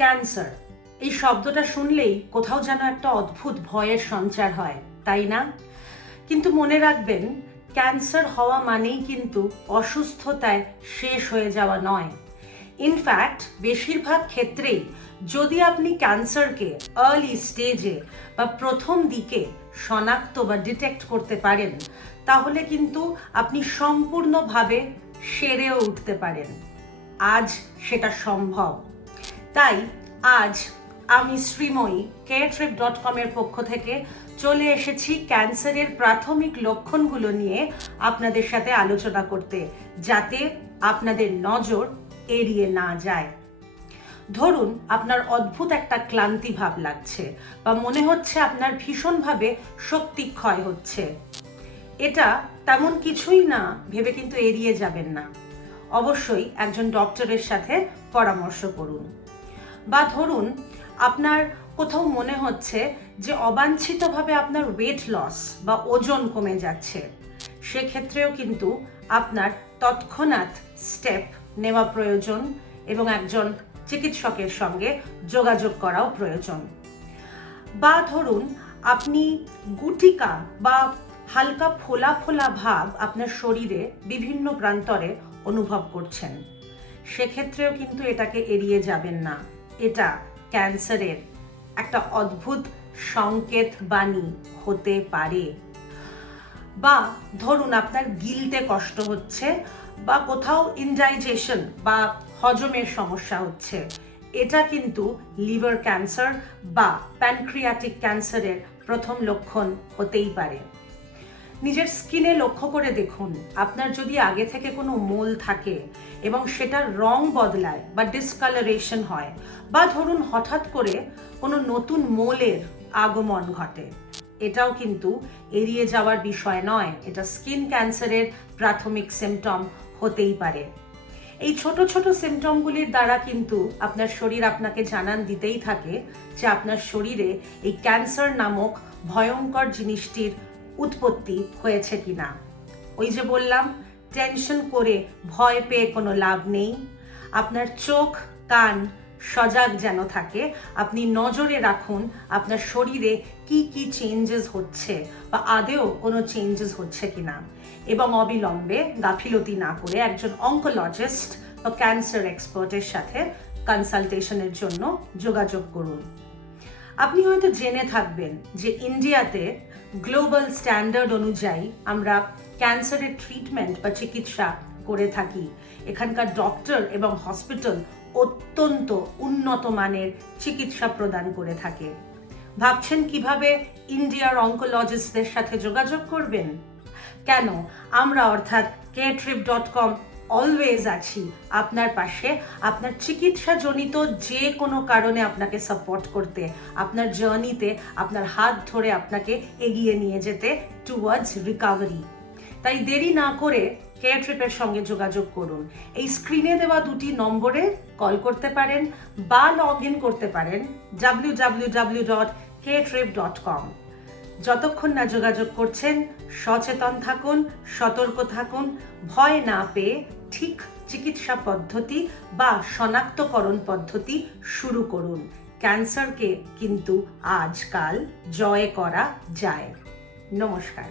Cancer এই শব্দটা শুনলেই কোথাও যেন একটা অদ্ভুত ভয়ের সঞ্চার হয়, তাই না? কিন্তু মনে রাখবেন, ক্যান্সার হওয়া মানেই কিন্তু অসুস্থতায় শেষ হয়ে যাওয়া নয়। ইনফ্যাক্ট বেশিরভাগ ক্ষেত্রেই যদি আপনি ক্যান্সারকে আর্লি স্টেজে বা প্রথম দিকে শনাক্ত বা ডিটেক্ট করতে পারেন, তাহলে কিন্তু আপনি সম্পূর্ণভাবে সেরেও উঠতে পারেন। আজ সেটা সম্ভব। তাই আজ আমি শ্রীময়ী caretrip.com এর পক্ষ থেকে চলে এসেছি ক্যান্সারের প্রাথমিক লক্ষণগুলো নিয়ে আপনাদের সাথে আলোচনা করতে, যাতে আপনাদের নজর এড়িয়ে না যায়। ধরুন আপনার অদ্ভুত একটা ক্লান্তি ভাব লাগছে বা মনে হচ্ছে আপনার ভীষণভাবে শক্তি ক্ষয় হচ্ছে। এটা তেমন কিছুই না ভেবে কিন্তু এড়িয়ে যাবেন না। অবশ্যই একজন ডক্টরের সাথে পরামর্শ করুন। বা ধরুন আপনার কোথাও মনে হচ্ছে যে অবাঞ্ছিতভাবে আপনার ওয়েট লস বা ওজন কমে যাচ্ছে, সেক্ষেত্রেও কিন্তু আপনার তৎক্ষণাৎ স্টেপ নেওয়া প্রয়োজন এবং একজন চিকিৎসকের সঙ্গে যোগাযোগ করাও প্রয়োজন। বা ধরুন আপনি গুটিকা বা হালকা ফোলা ফোলা ভাব আপনার শরীরে বিভিন্ন প্রান্তরে অনুভব করছেন, সেক্ষেত্রেও কিন্তু এটাকে এড়িয়ে যাবেন না। এটা ক্যান্সারের একটা অদ্ভুত সংকেত বাণী হতে পারে। বা ধরুন আপনার গিলতে কষ্ট হচ্ছে বা কোথাও ইনডাইজেশন বা হজমের সমস্যা হচ্ছে, এটা কিন্তু লিভার ক্যান্সার বা প্যানক্রিয়াটিক ক্যান্সারের প্রথম লক্ষণ হতেই পারে। নিজের স্কিনে লক্ষ্য করে দেখুন, আপনার যদি আগে থেকে কোনো মোল থাকে এবং সেটার রং বদলায় বা ডিসকালারেশন হয়, বা ধরুন হঠাৎ করে কোনো নতুন মোলের আগমন ঘটে, এটাও কিন্তু এড়িয়ে যাওয়ার বিষয় নয়। এটা স্কিন ক্যান্সারের প্রাথমিক সিমটম হতেই পারে। এই ছোট ছোট সিমটমগুলির দ্বারা কিন্তু আপনার শরীর আপনাকে জানান দিতেই থাকে যে আপনার শরীরে এই ক্যান্সার নামক ভয়ঙ্কর জিনিসটির উৎপত্তি হয়েছে কিনা। ওই যে বললাম, টেনশন করে ভয় পেয়ে কোনো লাভ নেই। আপনার চোখ কান সজাগ যেন থাকে, আপনি নজরে রাখুন আপনার শরীরে কি কি চেঞ্জেস হচ্ছে বা আদেও কোনো চেঞ্জেস হচ্ছে কিনা, এবং অবিলম্বে গাফিলতি না করে একজন অঙ্কোলজিস্ট বা ক্যান্সার এক্সপার্টের সাথে কনসালটেশনের জন্য যোগাযোগ করুন। আপনি হয়তো জেনে থাকবেন যে ইন্ডিয়াতে গ্লোবাল স্ট্যান্ডার্ড অনুযায়ী আমরা ক্যান্সারের ট্রিটমেন্ট বা চিকিৎসা করে থাকি। এখানকার ডক্টর এবং হসপিটাল অত্যন্ত উন্নত মানের চিকিৎসা প্রদান করে থাকে। ভাবছেন কিভাবে ইন্ডিয়ার অঙ্কোলজিস্টদের সাথে যোগাযোগ করবেন? কেন, আমরা অর্থাৎ caretrip.com অলওয়েজ আছি আপনার পাশে, আপনার চিকিৎসাজনিত যে কোনো কারণে আপনাকে সাপোর্ট করতে, আপনার জার্নিতে আপনার হাত ধরে আপনাকে এগিয়ে নিয়ে যেতে টুয়ার্ডস রিকভারি। তাই দেরি না করে কেয়ারট্রিপের সঙ্গে যোগাযোগ করুন। এই স্ক্রিনে দেওয়া দুটি নম্বরে কল করতে পারেন বা লগ ইন করতে পারেন www.caretrip.com। যতক্ষণ না যোগাযোগ করছেন, সচেতন থাকুন, সতর্ক থাকুন, ভয় না পেয়ে ঠিক চিকিৎসা পদ্ধতি বা শনাক্তকরণ পদ্ধতি শুরু করুন। ক্যান্সারকে কিন্তু আজকাল জয় করা যায়। নমস্কার।